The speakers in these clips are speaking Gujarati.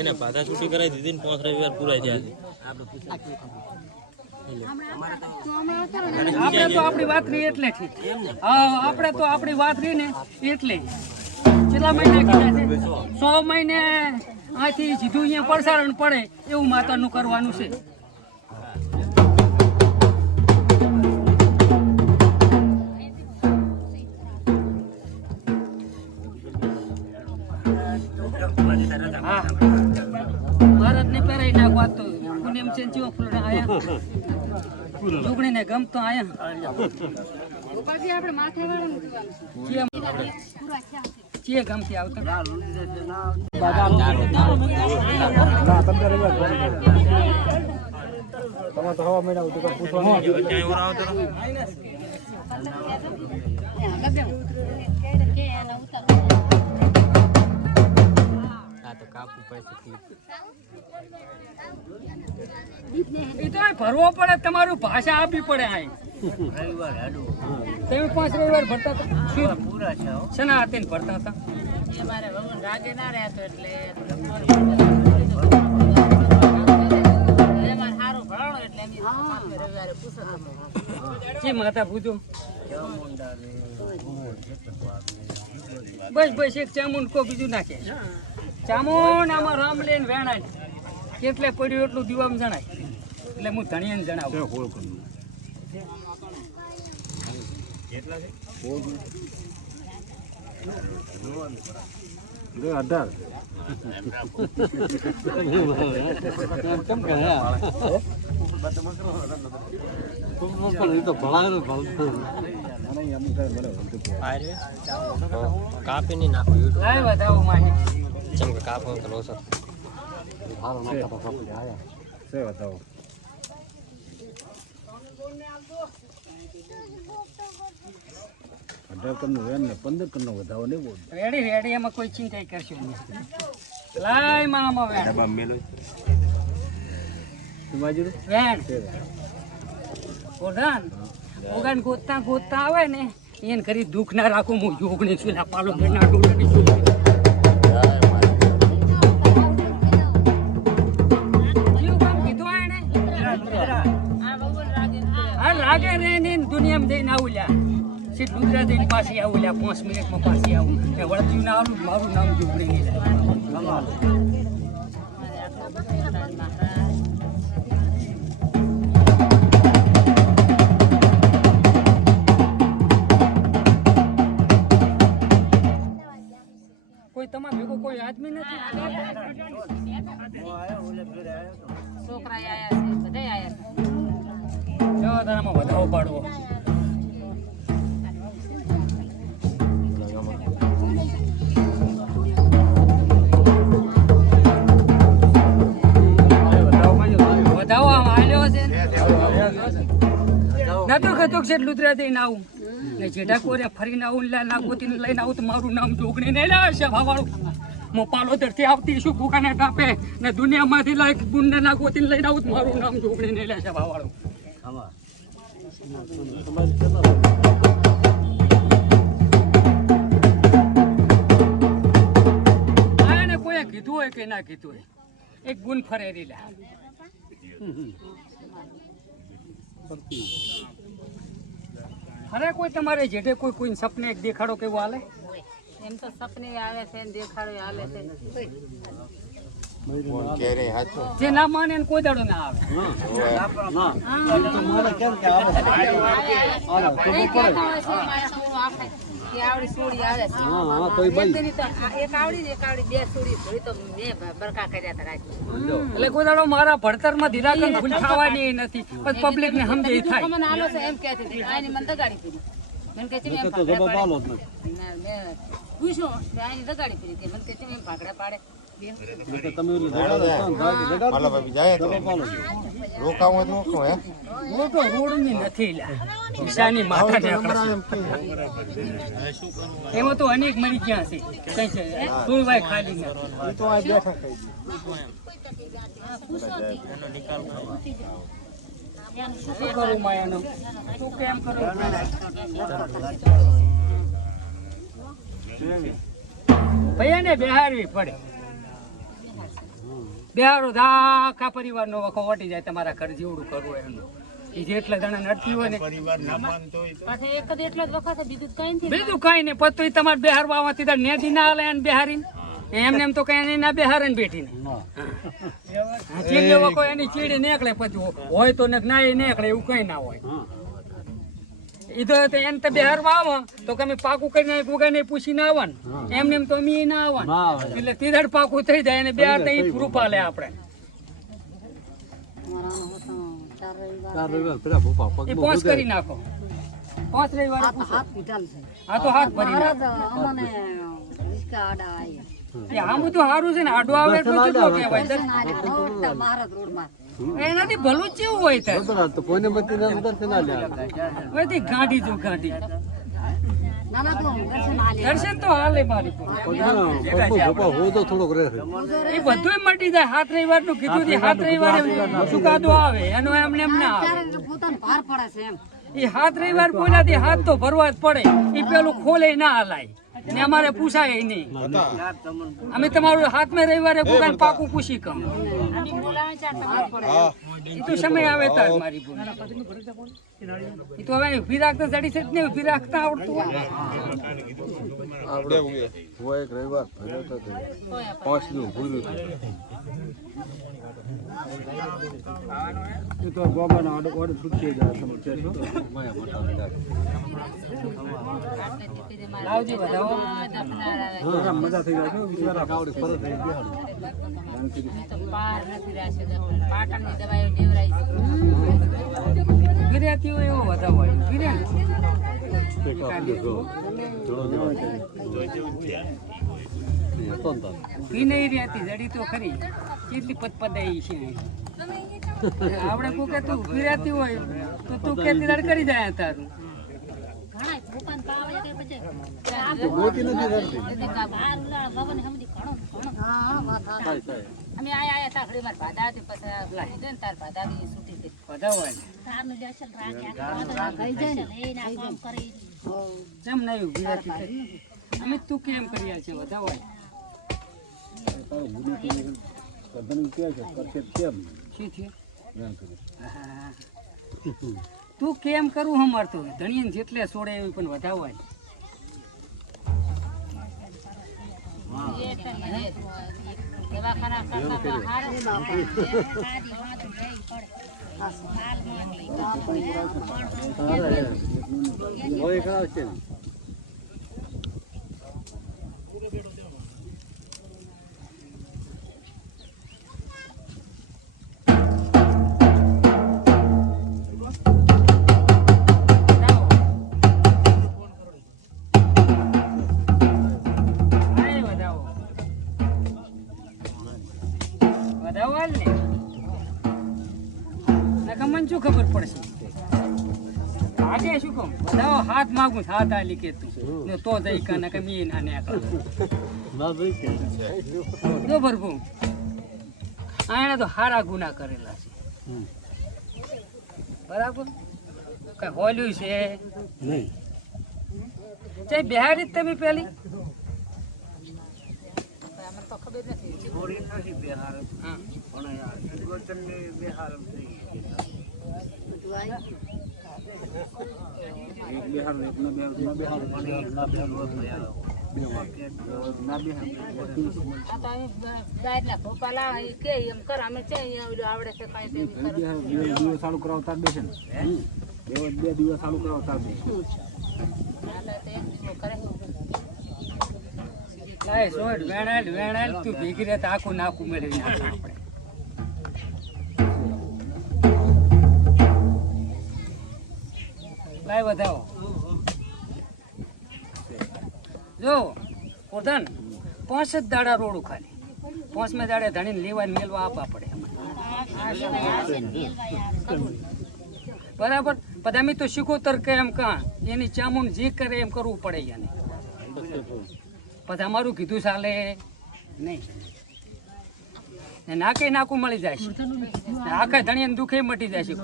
એને પાછા છૂટી કરાવી દીધી ને 5 રવિવાર પૂરા થયા છે. આપણે તો આપણી વાત રહી એટલે ઠીક. હા આપણે તો આપણી વાત રહી ને એટલે કેટલા મહિના કીધા છે 100 મહિને આથી સીધું અહીંયા પ્રસારણ પડે એવું માતાનું કરવાનું છે. ભારત ને પહેરાઈ નાખવા તો એમ છે ચીવો ફૂલ આયા લુગડી ને ગમતો આયા ગોપાલજી આપણે માથે વાળું ચીએ ગમતી આવતો તમે તો હવા મહિના ઉતર પૂછવાનું ક્યાં ઓર આવતો એ તો ભરવો પડે તમારું ભાષા આપવી પડે આ તમે 5 રવિવાર ભરતા હતા પૂરા છે શેના હાથે ભરતા હતા મારે રાગે ના રહેતો એટલે સારું ભરાણો એટલે રવિવારે પૂછો કે માતા પૂછો બસ એક ચામુંડ કો બીજું નાખે ચામુંડ આમાં રામ લઈને વેણાય કેટલે પડ્યું એટલું દીવામાં જણાય એટલે હું ધણીયાને જણાવું કાપી નહીં નાખો બતાવો માહી ચમકે કાપો તો લો સર બતાવો રેડી એમાં કોઈ ચિંતા કરશો નહીં લાય મામા વેણ ઓગાન ગોતતા આવે ને એને કરી દુઃખ ના રાખું હું જોગણી છું પાલો ના ડોલની છું લાગે રે ને દુનિયામાં જઈને આવું લ્યા સીટ ગુજરાત જઈને પાછી આવું લ્યા 5 મિનિટમાં પાછી આવું ને વળતું ના આવું મારું નામ જોગણી નહીં કોઈ તમારા ભેગો કોઈ આદમી નથી છોકરા આયા છે બધા આયા છે તારામાં વધાવો પાડવો વધાવો આવ્યો છે નતો કહેતો કે લુતરા દઈને આવું ને જેઠા કોરે ફરીને આવું ના ગોતીને લઈને આવું તો મારું નામ જોગણી નહીં લાવશે ભાવાળું હું પાલોદરથી આવતી શું ભૂખાને કાપે ને દુનિયામાંથી લાયક ગુંડને ના ગોતીને લઈને આવું તો મારું નામ જોગણી નહીં લેશે ભાવાળું આને કોઈ કીધું હોય કે ના કીધું હોય એક ગુણ ફરેરી લે અરે કોઈ તમારે જેઠે કોઈ સપને એક દેખાડો કેવું હાલે એમ તો સપને આવે છે દેખાડો હાલે છે જે ના માને કોઈ દાડો ના આવે એટલે કોઈ દાડો મારા ભણતર માં ધીરાકન ભૂલ થવાની નથી પબ્લિક ને સમજે થાય એમ કે ભાગડા પાડે એમાં તો અનેક મરી ગયા છે ખાલી શું કરું માયાનો શું કેમ કરું ભૈયાને બેહારવી પડે બિહારો આખા પરિવારનો વખો વટી જાય તમારા ઘર જેવડું કરવું એનું એ જેટલા જણા નડતી હોય ને બીજું કઈ નહીં પતો તમારે બિહાર વાવાથી તાર નેદી ના હાલે એને બિહારીને એમને એમ તો કઈ ના બિહારે ને બેઠીને ચીડે વખો એની ચીડી નીકળે પછી હોય તો ના એ નીકળે એવું કઈ ના હોય એ તો એને તો બિહાર વાવો તો તમે પાકું કરીને ગુગાને પૂછીને આવવાનું એમને એમ તો અમે ના આવવાનું એટલે તીધડ પાકું થઈ જાય અને બિહાર તો એ પૂરું પાલે આપણે એ પોંચ કરી નાખો 5 રવિવાર હા તો હાથ ભરી નાખો આમ બધું સારું છે ને આડો આવે એટલું કેટલો કહેવાય એનાથી ભલું જ કેવું હોય તો ગાંઠી જો ગાંઠી દર્શન તો હાલે મારી એ બધું મટી જાય હાથ રવિવાર નું કીધું હાથ રવિવારે ચુકાદો આવે એનો એમને એમ ના આવે એ હાથ રવિવાર કોઈનાથી હાથ તો ભરવા જ પડે એ પેલું ખોલે ના હલાય ને અમારે પૂછાય નહીં અમે તમારું હાથમાં રવિવારે ભૂગાને પાકું પૂછી કમ એ તો સમય આવે તાર મારી ભૂલ એ તો હવે ઉભી રાખતા ચડી છે જ નહીં ઉભી રાખતા આવડતું લાવજી વધાવો મજા થઈ જાય એવો વધાવો પી નહીં રહેતી જડી તો ખરી કેટલી પદપદાઈ છે આપણે કોઈ કે તું ઉભી રહેતી હોય તો તું કેટલી રડ કરી જાય તારું અમે તું કેમ કર્યા છે વધાવાય તું કેમ કરું હમાર તો ધણીએ જેટલે છોડે એવી પણ વધાવાય મને શું ખબર પડશે આજે શું કહું બધા હાથ માગું હાથ આલી કે તું તો જઈ કાને કે મી ના ને જો ભરભુ આને તો હારા ગુના કરેલા છે બરાબર કઈ હોલ્યું છે નહીં ચાઈ બિહારી તમે પેલી તો ખબર નથી થોડી નથી બિહાર હા પણ યાર ગોચનને બિહાર ચાલુ કરાવતા બેસે ને 2 દિવસ ચાલુ કરાવતા વેણાલ તું ભેગી રહેતા આખું નાખું મેળવી નાખ આપણે લાય વધાવો જો પ્રધાન 5 જ દાડા રોડું ખાલી 5મે દાડે ધણીને લેવા મેલવા આપવા પડે બરાબર પણ અમે તો શીખોતર કે એમ કાં એની ચામુંડ જે કરે એમ કરવું પડે એને પછી અમારું કીધું ચાલે નહીં નાકે નાકું મળી જાય છે આખા ધણીને દુઃખે મટી જાય છે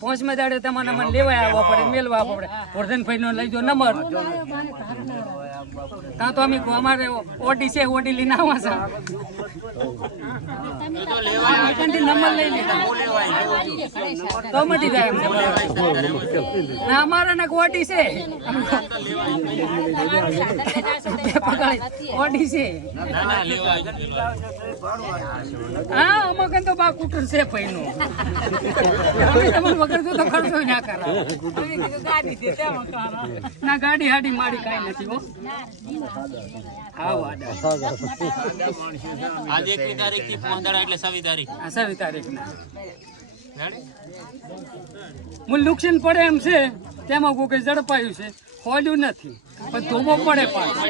5મે દાડે તમારે મને લેવા આવવા પડે મેલવા આવવા પડે વર્ધનભાઈ નો લઈ જો નંબર કાં તો અમે અમારે ઓડી છે ઓડી લઈને આવવા છે નંબર લઈ લીધા તો મટી જાય એમ છે. ના અમારે ને ઓડી છે ઓડી છે. હા અમારે તો બા કુટર છે પૈનો તમે વગર તો ખર્ચો ના કરે. ના ગાડી હાડી માડી કાંઈ નથી હો. હા વાડા આજે 21 તારીખ થી 5 દાડા એટલે 27 તારીખ. આ 27 તારીખ ના મૂળ નુકસાન પડે એમ છે તેમાં કોઈ ઝડપાયું છે ખોલ્યું નથી પણ ધોબો પડે પાછો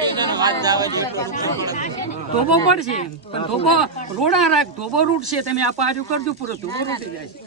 ધોબો પડશે પણ ધોબો રોડા રાખ ધોબો રૂટ છે તમે આ પાછું કરજો પૂરો ધોબો રૂટી જાય છે.